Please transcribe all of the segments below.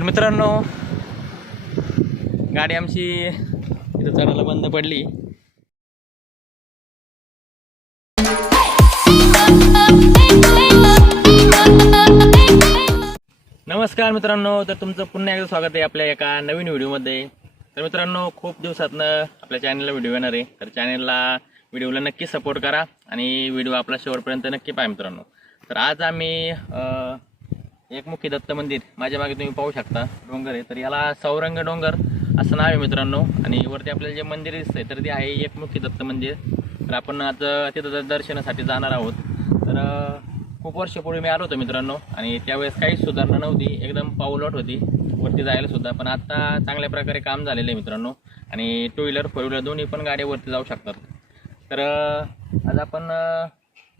तर मित्रांनो गाडी आमची इथं चढायला बंद पडली. नमस्कार मित्रांनो तर तुमचं पुन्हा एकदा स्वागत आहे आपल्या एका नवीन व्हिडिओमध्ये. तर मित्रांनो खूप दिवसातनं आपल्या चॅनलला व्हिडिओ येणार आहे. तर चॅनलला व्हिडिओला नक्की सपोर्ट करा आणि व्हिडिओ आपला शेवटपर्यंत नक्की पाहा मित्रांनो. तर आज आम्ही एकमुखी दत्त मंदिर माझ्या मागे तुम्ही पाहू शकता. डोंगर आहे. तर याला सौरंग डोंगर असं नाव आहे मित्रांनो. आणि वरती आपल्याला जे मंदिर दिसतंय तर ते आहे एकमुखी दत्त मंदिर. तर आपण आता तिथं दर्शनासाठी जाणार आहोत तर खूप वर्षापूर्वी मी आलो होतो मित्रांनो. आणि त्यावेळेस काहीच सुधारणा नव्हती. एकदम पाऊलट होती. वरती जायला सुद्धा. पण आता चांगल्या प्रकारे काम झालेलं आहे मित्रांनो. आणि टू व्हीलर फोर व्हीलर दोन्ही पण गाड्या वरती जाऊ शकतात. तर आज आपण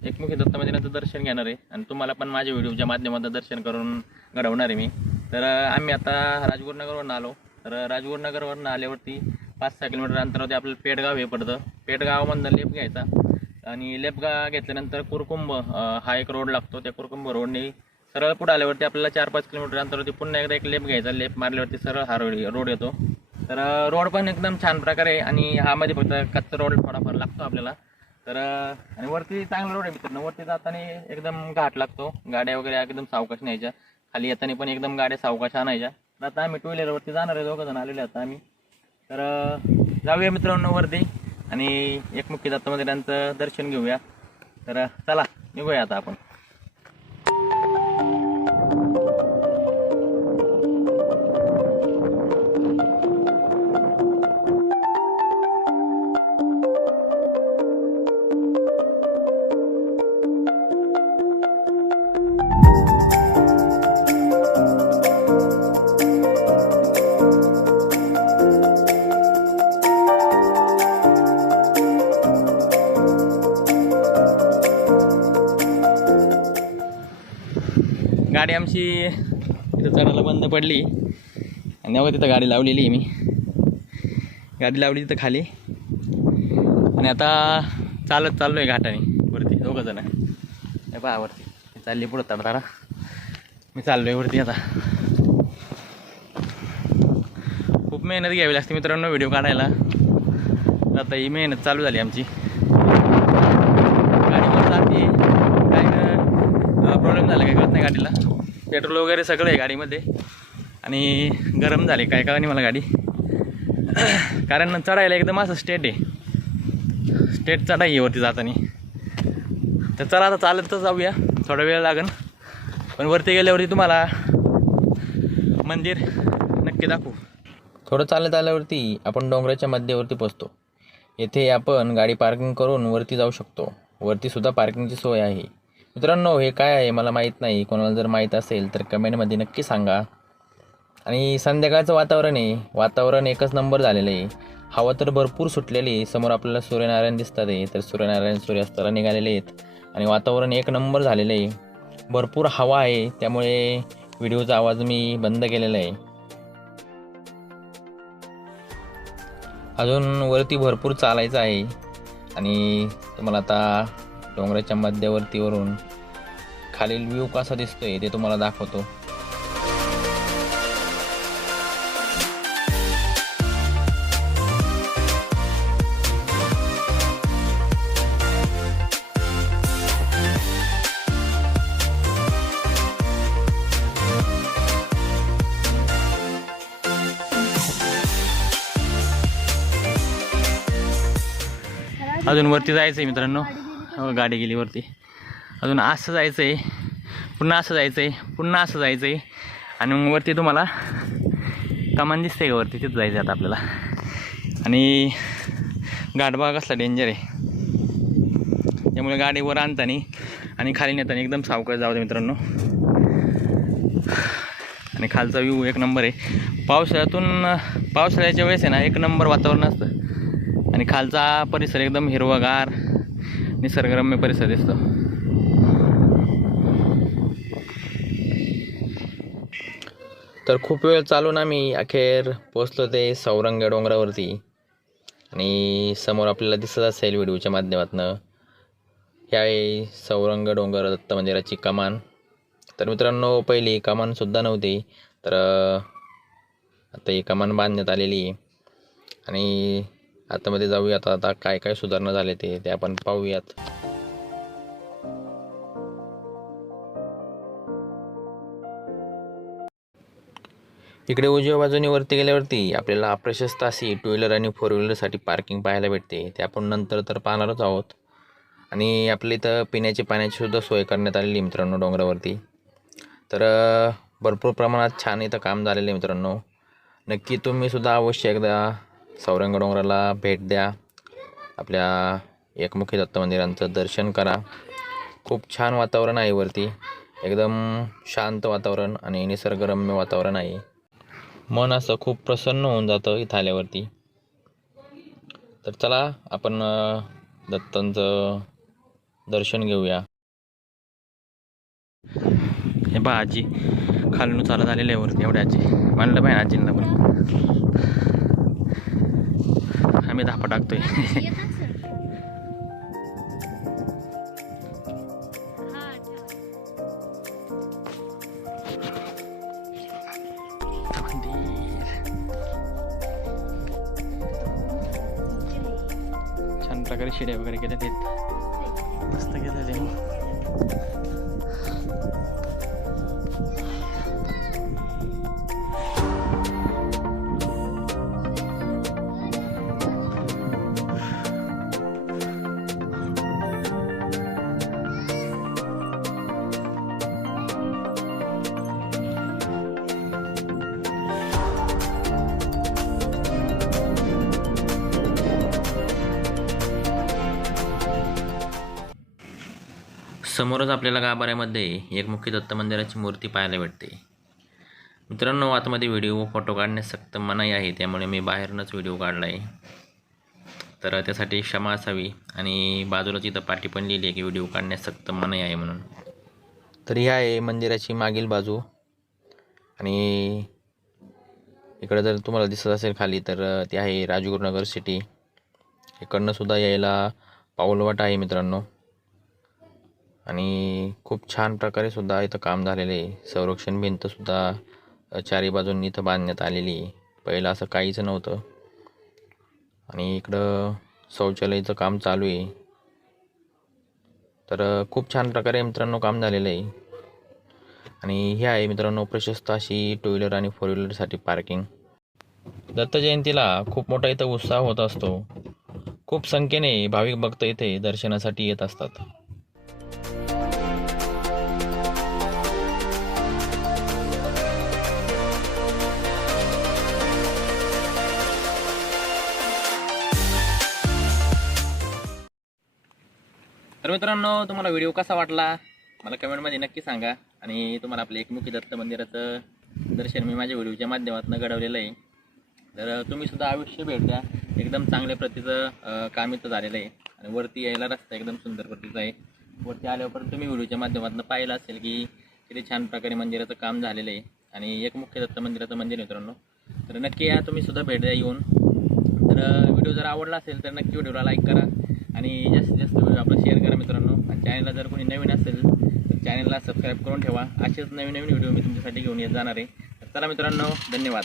एकमुखी दत्त मंदिराचं दर्शन घेणार आहे. आणि तुम्हाला पण माझ्या व्हिडिओच्या माध्यमातून दर्शन करून घडवणार आहे मी. तर आम्ही आता राजगुरुनगरवरून आलो. तर राजगुरुनगरवरून आल्यावरती पाच सहा किलोमीटर अंतरावरती आपलं पेटगाव हे पडतं. पेटगावामधनं लेप घ्यायचा. आणि लेपगा घेतल्यानंतर कुरकुंभ हा एक रोड लागतो. त्या कुरकुंभ रोडने सरळ पुढे आल्यावरती आपल्याला चार पाच किलोमीटर अंतरावरती पुन्हा एकदा एक लेप घ्यायचा. लेप मारल्यावरती सरळ हा रोड रोड येतो. तर रोड पण एकदम छान प्रकारे आहे आणि हामध्ये फक्त कच्चा रोड थोडाफार लागतो आपल्याला. तर आणि वरती चांगला रोड आहे मित्रांनो. वरती जाताना एकदम घाट लागतो. गाड्या वगैरे एकदम सावकाश न्यायच्या. खाली येताना पण एकदम गाड्या सावकाश आणायच्या. तर आता आम्ही टू व्हीलरवरती जाणार आहे. दोघं जण आलेले आता आम्ही. तर जाऊया मित्रांनो वरती. आणि एकमुखी दत्त मंदिरांचं दर्शन घेऊया. तर चला निघूया आता आपण. गाडी आमची तिथं चढायला बंद पडली. आणि तेव्हा तिथं गाडी लावलेली आहे मी. गाडी लावली तिथं खाली. आणि आता चालत चाललो आहे घाटाने. वरती दोघं जण. हे पहा वरती. चालली पुढं तडताडा मी चाललो आहे वरती आता. खूप मेहनत घ्यावी लागते मित्रांनो व्हिडिओ काढायला. आता ही मेहनत चालू झाली आमची. गाडीवर जाते. काय प्रॉब्लेम झाला काय कळत नाही गाडीला. पेट्रोल वगैरे सगळं आहे गाडीमध्ये. आणि गरम झाले काय काय नाही मला गाडी. कारण चढायला एकदम असं स्टेट आहे. स्टेट चढाई आहे वरती जाताना. तर चला आता चालत तर जाऊया. थोडा वेळ लागेल पण वरती गेल्यावरती तुम्हाला मंदिर नक्की दाखवू. थोडं चालत आल्यावरती आपण डोंगराच्या मध्यवर्ती पोचतो. येथे आपण गाडी पार्किंग करून वरती जाऊ शकतो. वरतीसुद्धा पार्किंगची सोय आहे. मित्रांनो हे काय आहे? मला माहीत नाही. कोणाला जर माहीत असेल तर कमेंटमध्ये नक्की सांगा. आणि संध्याकाळचं वातावरण आहे. वातावरण एकच नंबर झालेलं आहे. हवा तर भरपूर सुटलेली आहे. समोर आपल्याला सूर्यनारायण दिसतात आहे. तर सूर्यनारायण सूर्यास्ताला निघालेले आहेत. आणि वातावरण एक नंबर झालेलं आहे. भरपूर हवा आहे. त्यामुळे व्हिडिओचा आवाज मी बंद केलेला आहे. अजून वरती भरपूर चालायचं आहे. आणि तुम्हाला आता डोंगराच्या मध्यवर्तीवरून खालील व्ह्यू कसा दिसतोय ते तुम्हाला दाखवतो. अजून वरती जायचं आहे मित्रांनो. गाडी गेली वरती. अजून असं जायचं आहे पुन्हा असं जायचं आहे पुन्हा असं जायचं आहे आणि मग वरती तुम्हाला कमान दिसते का वरती? तिथं जायचं आहे आता आपल्याला. आणि गाठबाग कसला डेंजर आहे. त्यामुळे गाडी वर आणताना आणि खाली नेताना एकदम सावकाश जाऊ दे मित्रांनो. आणि खालचा व्ह्यू एक नंबर आहे. पावसाळ्यातून पावसाळ्याच्या वेळेस आहे ना एक नंबर वातावरण असतं. आणि खालचा परिसर एकदम हिरवागार. निसर्गरम्य परिसर दिसतो. तर खूप वेळ चालून आम्ही अखेर पोचलो ते सौरंग डोंगरावरती. आणि समोर आपल्याला दिसत असेल व्हिडिओच्या माध्यमातून. हे आहे सौरंग डोंगर दत्त मंदिराची कमान. तर मित्रांनो पहिली कमानसुद्धा नव्हती तर आता ही कमान बांधण्यात आलेली आहे. आणि आतमध्ये जाऊयात आता काय काय सुधारणा झाले ते ते आपण पाहूयात. इकडे उजव्या बाजूने वरती गेल्यावरती आपल्याला प्रशस्त अशी टू व्हीलर आणि फोर व्हीलरसाठी पार्किंग पाहायला भेटते. ते आपण नंतर तर पाहणारच आहोत. आणि आपल्या इथं पिण्याची पाण्याची सुद्धा सोय करण्यात आलेली मित्रांनो डोंगरावरती. तर भरपूर प्रमाणात छान इथं काम झालेलं आहे मित्रांनो. नक्की तुम्ही सुद्धा अवश्य एकदा सौरंग डोंगराला भेट द्या. आपल्या एकमुखी दत्त मंदिरांचं दर्शन करा. खूप छान वातावरण आहे वरती. एकदम शांत वातावरण आणि निसर्गरम्य वातावरण आहे. मन असं खूप प्रसन्न होऊन जातं इथं आल्यावरती. तर चला आपण दत्तांचं दर्शन घेऊया. हे पहा आजी खालून चालत आलेले आहे वरती एवढ्या आजी. म्हणलं पाहिजे आजींना पण. आम्ही धापा टाकतोय. छान प्रकारे शिड्या वगैरे केल्या आहेत समोरच आपल्याला गाभाऱ्यामध्ये एक मुख्य दत्त मंदिराची मूर्ती पाहायला भेटते. मित्रांनो आतमध्ये व्हिडिओ फोटो काढण्यास सक्त मनाई आहे त्यामुळे मी बाहेरूनच व्हिडिओ काढला आहे तर त्यासाठी क्षमा असावी आणि बाजूलाच इथं पाठी पण लिहिली आहे की व्हिडिओ काढण्यास सक्त मनाई आहे म्हणून. तर ही आहे मंदिराची मागील बाजू. आणि इकडं जर तुम्हाला दिसत असेल खाली तर ती आहे राजगुरुनगर सिटी. इकडनंसुद्धा यायला पाऊलवाट आहे मित्रांनो. आणि खूप छान प्रकारे सुद्धा इथं काम झालेलं आहे. संरक्षण भिंतसुद्धा चारी बाजूंनी इथं बांधण्यात आलेली आहे. पहिलं असं काहीच नव्हतं. आणि इकडं शौचालयाचं काम चालू आहे. तर खूप छान प्रकारे मित्रांनो काम झालेलं आहे. आणि हे आहे मित्रांनो प्रशस्त अशी टू व्हीलर आणि फोर व्हीलरसाठी पार्किंग दत्त जयंतीला खूप मोठा इथं उत्साह होत असतो. खूप संख्येने भाविक भक्त इथे दर्शनासाठी येत असतात. तर मित्रांनो तुम्हाला व्हिडिओ कसा वाटला? मला कमेंटमध्ये नक्की सांगा. आणि तुम्हाला आपलं एकमुखी दत्त मंदिराचं दर्शन मी माझ्या व्हिडिओच्या माध्यमातून घडवलेलं आहे. तर तुम्ही सुद्धा आयुष्य भेट द्या. एकदम चांगल्या प्रतीचं काम इथं झालेलं आहे. आणि वरती यायला रस्ता एकदम सुंदर प्रतीचा आहे. वरती आल्यावर तुम्ही व्हिडिओच्या माध्यमातून पाहिलं असेल की किती छान प्रकारे मंदिराचं काम झालेलं आहे. आणि एक मुख्य दत्त मंदिराचं मंदिर मित्रांनो. तर नक्की या तुम्ही सुद्धा भेट द्या येऊन. तर व्हिडिओ जर आवडला असेल तर नक्की व्हिडिओला लाईक करा. आणि जास्तीत जास्त व्हिडिओ आपला शेअर करा. चॅनलला जर कोणी नवीन असेल तर चॅनलला सबस्क्राईब करून ठेवा. असेच नवीन नवीन व्हिडिओ मी तुमच्यासाठी घेऊन येत जाणार आहे. तर चला मित्रांनो धन्यवाद.